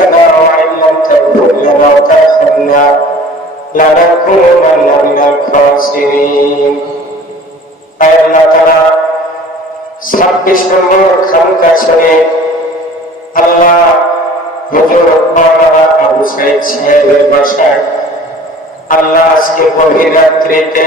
أنفسنا وإن لم تغفر لنا وترحمنا لنكونن من الخاسرين أي الله تعالى ছাব্বিশ নম্বর খানকা শরীফ আল্লাহ হুজুর মাওলানা আবু সাইদ সাহেবের বাসায় আল্লাহ আজকে গভীর রাত্রিতে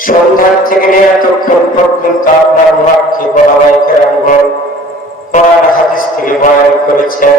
সন্ধ্যার থেকে নিয়ে এতক্ষণ পর্যন্ত আপনার বাক্যে বলা কেরামগণ কোরআন হাদিস থেকে বয়ান করেছেন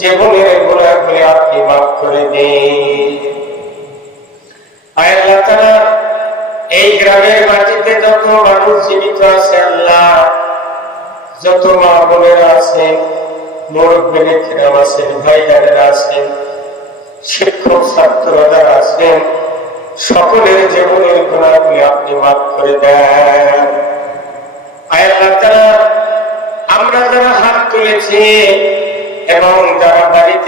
জীবনের গুণাগুলি আপনি মাফ করে দিন। আল্লাহ তাআলা এই গ্রামের মাটিতে যত মানুষ জীবিত আছে, আল্লাহ যত মা বোনেরা আছেন মুরব্বী নেত্রীরা আছেন, ভাই বোনেরা আছেন, শিক্ষক, ছাত্ররা যারা আছেন, সকলের জীবনের গুণাগুলি আপনি মাফ করে দেন। আল্লাহ আমরা যারা হাত তুলেছি এবং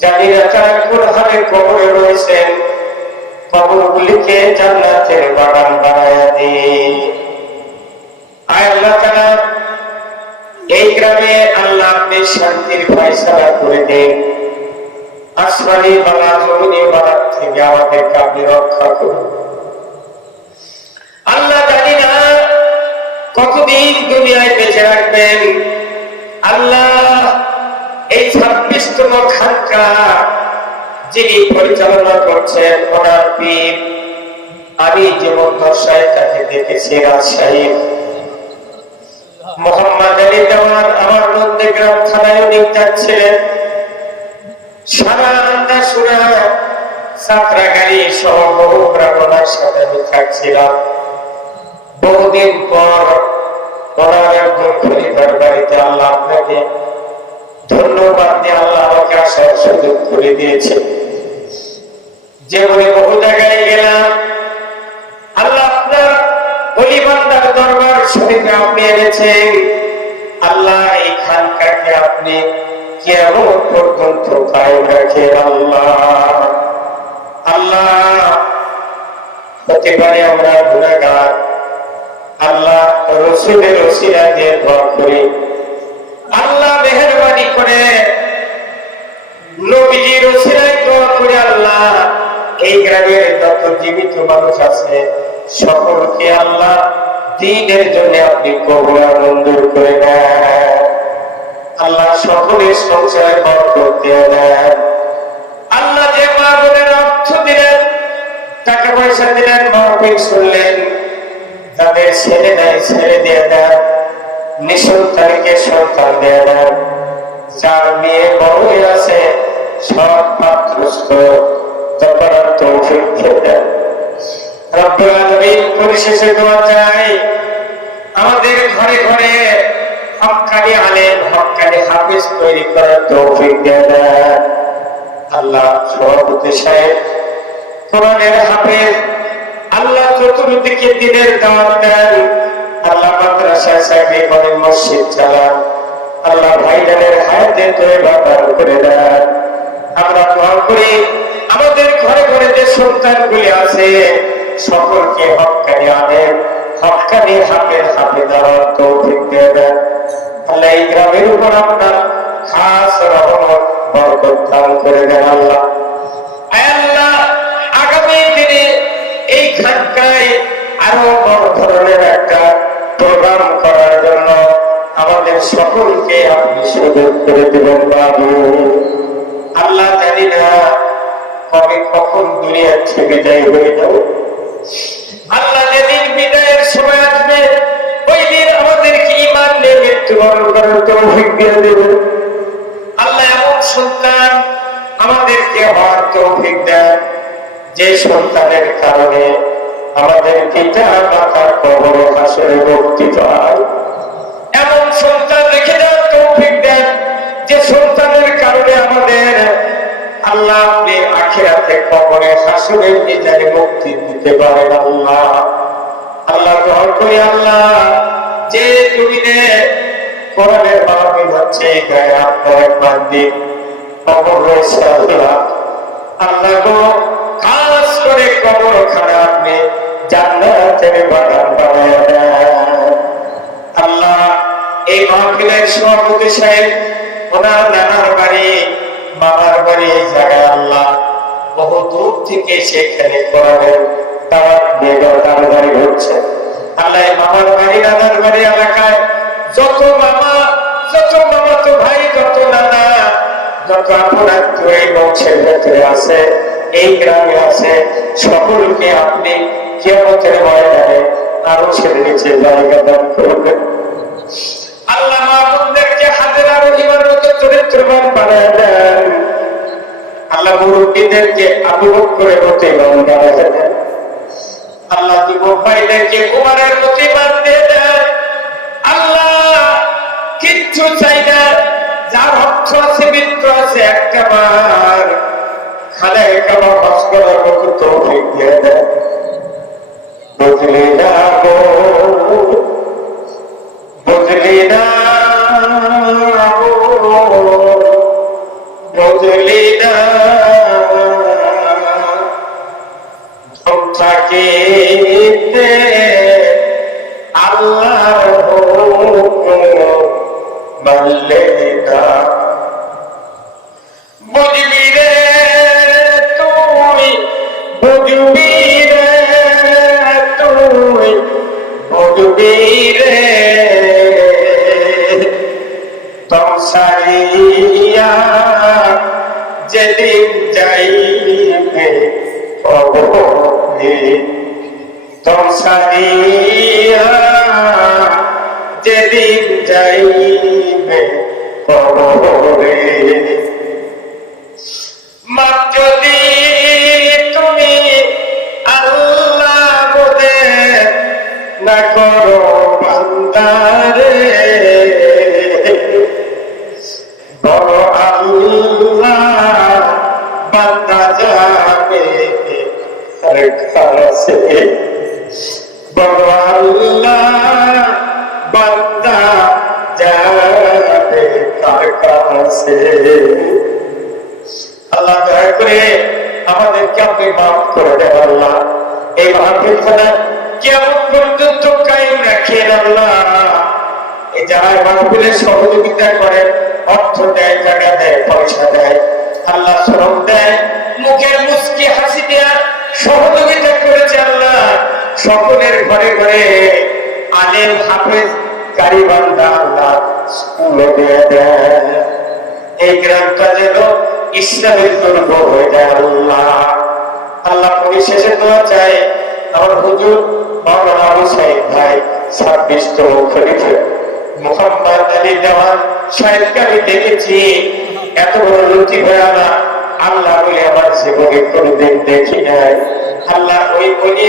জানি তারা কোন হালে কবরে রয়েছেন কবরগুলিকে জান্নাতের বাগান বানায়া দিন। আয় আল্লাহ তাআলা, এই গ্রামে আল্লাহ আপনি শান্তির ফয়সালা করে দিন। আসমানি বালা, জমিনি বালার থেকে আমাদেরকে আপনি রক্ষা করুন। আল্লাহ কতদিন দুনিয়ায় বেঁচে রাখবেন আল্লাহ এই ছাব্বিশতম খানকা যিনি পরিচালনা করছেন ওনার পীর আমি জীবন দশায় তাকে দেখেছি রাজশাহী মোহাম্মদ আলী দেওয়ার আমার নন্দীগ্রাম থানায় উনি যাচ্ছিলেন। সারা আন্দা সুরা, সাঁতরাগাড়ি সহ বহু ব্রাহ্মণার সাথে আমি থাকছিলাম। বহুদিন পর ওনার একজন খলিফার বাড়িতে আল্লাহ আপনাকে ধন্যবাদ দিয়ে আল্লাহ আমাকে আসার সুযোগ করে দিয়েছে। যেভাবে বহু জায়গায় গেলাম, আল্লাহ আপনার অলিবান্দার দরবার শরীফে আপনি এনেছেন। আল্লাহ এই খানকাকে আপনি কেমন পর্যন্ত কায়েম রাখেন আল্লাহ। আল্লাহ হতে পারে আমরা গুণাগার আল্লাহ রসুলের রসিরা দিয়ে দোয়া করি। করে নবীজি রসিরায় দোয়া করে আল্লাহ, এই গ্রামের যত জীবিত মানুষ আছে, সকলকে আল্লাহ দিনের জন্য আপনি কবুলা মঞ্জুর করে দেন। আল্লাহ সকলের সংসারে বরকত দিয়ে দেন। আল্লাহ যে মা অর্থ দিলেন, টাকা পয়সা দিলেন মহফিল শুনলেন তাদের ছেলে দেয় ছেড়ে দিয়ে দেন, নিঃসন্তানকে সন্তান দিয়ে দেন। যার বড় হয়ে আছে, সব পাত্রস্থ পরিশেষে আমাদের ঘরে ঘরে আলেম হাফিজ তৈরি করার তৌফিক আল্লাহ সভাপতি সাহেব, কোরআনের হাফেজ, আল্লাহ চতুর্দিকে দিনের দাওয়াত দেন। আল্লাহ মাদ্রাসায় সাহেব মসজিদ চালান। আল্লাহ ভাইজানের হায়াতে তৈবা দান করে দেন। আমরা দোয়া করি, আমাদের ঘরে ঘরে যে সন্তানগুলি আছে, সকলকে হকানি আনেন হকানি হাফের হাফে দেওয়ার তৌফিক দিয়ে দেন। আল্লাহ এই গ্রামের উপর আপনার খাস রহমত, বরকত দান করে দেন আল্লাহ। আল্লাহ, আগামী দিনে এই খানকায় আরও বড় ধরনের একটা প্রোগ্রাম জন্য সকলকে আপনি সুযোগ করে দেবেন, বাবু। আল্লাহ জানি না কবে কখন দুনিয়ার থেকে যাই হয়ে যাও আল্লাহ যেদিন বিদায়ের সময় আসবে, ওই দিন আমাদেরকে ইমান নিয়ে মৃত্যুবরণ করার তৌফিক দিয়ে দেবেন আল্লাহ এমন সন্তান আমাদেরকে হওয়ার তৌফিক দেন, যে সন্তানের কারণে আমাদের পিতা মাতার কবরে হাসরে মুক্তি পায় সন্তানের কারণে আমাদের আল্লাহ আপনি আখেরাতে কবরে হাসরের মিজানে মুক্তি দিতে পারেন আল্লাহ। আল্লাহ গ্রহণ করি আল্লাহ, যে জমিনে কোরআনের মাহফিল হচ্ছে, গায়ে আপনার কবর রয়েছে আল্লাহ। আল্লাহ গো, খাস করে কবর খানে আপনি জান্নাতের বাগান বানায় দেন। আল্লাহ, এই মাহফিলের সভাপতি সাহেব ওনার নানার বাড়ি মামার বাড়ি আল্লাহ বহু দূর থেকে সেখানে তার হচ্ছে। আল্লাহ মামার বাড়ি নানার বাড়ি এলাকায় যত মামা যত মামা তো ভাই নানা যত আপনার এই বংশের ভেতরে আছে, এই গ্রামে আছে, সকলকে আপনি কেমতের ময়দানে আরও ছেড়ে নিচে জায়গা দান করবেন। আল্লাহ মতো দিয়ে আল্লাহ কিচ্ছু চাই না। যার অর্থ আছে, মিত্র আছে একটা বার। খালে কাবা বাস করার মতো দিয়ে বুঝলি না তমসারিয়া যেদিন যাইবে অবহে তমসারিয়া যেদিন যাইবে অবহে মা যদি তুমি আল্লাহ বোধে না করো বান্দারে বড় আল্লাহ বান্দা যাবে কাছে বড় আল্লাহ বান্দা যাবে তার কাছে আল্লাহ দয়া করে করে অর্থ দেয় টাকা দেয় পয়সা দেয় আল্লাহ শ্রম দেয় মুখের মুসকি হাসি দেয়া সহযোগিতা করেছে আল্লাহ সকলের ঘরে ঘরে আলেম হাফেজ কারিবান্দা আল্লাহ স্কুলে দিয়ে দেয় এই গ্রামটা যেন ইসলামের দুর্গ হয়ে যায় আল্লাহ। আল্লাহ পরিশেষে দোয়া চাই আমার হুজুর মাওলানা আবু সাইদ ভাই ছাব্বিশতম খলিফে। মোহাম্মদ আলী দেওয়ান সাহেবকে আমি দেখেছি, এত বড় লুচি হয়ে না আল্লাহ বলে, আমার জীবনে কোনোদিন দেখি নাই। আল্লাহ ওই বলি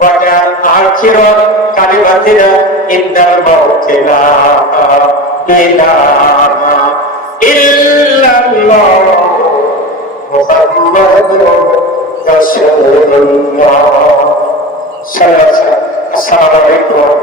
وجعل آخر كلمتنا عند الموت لا إله إلا الله محمد رسول الله صلى الله عليه وسلم السلام عليكم